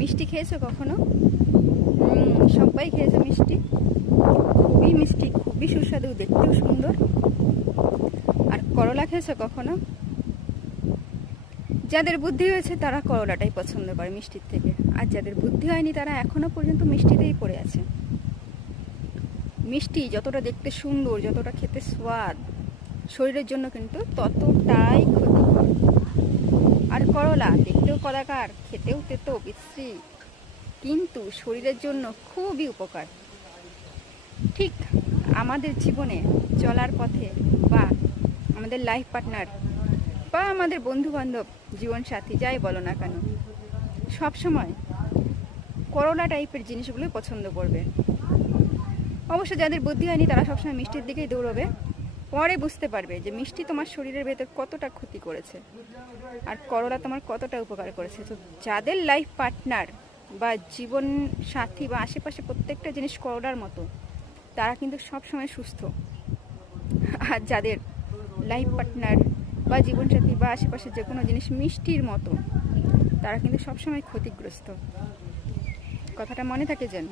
মিষ্টি খেয়েছো কখনো? সবাই খেয়েছো মিষ্টি। খুবই মিষ্টি, খুবই সুস্বাদু, দেখতেও সুন্দর। আর করলা খেয়েছো কখনো? যাদের বুদ্ধি হয়েছে তারা করলাটাই পছন্দ করে মিষ্টির থেকে, আর যাদের বুদ্ধি হয়নি তারা এখনো পর্যন্ত মিষ্টিতেই পড়ে আছে। মিষ্টি যতটা দেখতে সুন্দর, যতটা খেতে স্বাদ, শরীরের জন্য কিন্তু ততটাই ক্ষতিকর। আর করলা দেখতেও কলাকার, খেতেও তেতো বিশ্রী, কিন্তু শরীরের জন্য খুবই উপকার। ঠিক আমাদের জীবনে চলার পথে বা আমাদের লাইফ পার্টনার বা আমাদের বন্ধু বান্ধব, জীবনসাথী, যাই বলো না কেন, সবসময় করলা টাইপের জিনিসগুলোই পছন্দ করবে। অবশ্য যাদের বুদ্ধি হয়নি তারা সবসময় মিষ্টির দিকেই দৌড়বে। পরে বুঝতে পারবে যে মিষ্টি তোমার শরীরের ভেতর কতটা ক্ষতি করেছে আর করলা তোমার কতটা উপকার করেছে। তো যাদের লাইফ পার্টনার বা জীবন সাথী বা আশেপাশে প্রত্যেকটা জিনিস করলার মতো, তারা কিন্তু সবসময় সুস্থ। আর যাদের লাইফ পার্টনার বা জীবনসাথী বা আশেপাশে যে কোনো জিনিস মিষ্টির মতো, তারা কিন্তু সবসময় ক্ষতিগ্রস্ত। কথাটা মনে থাকে যেন।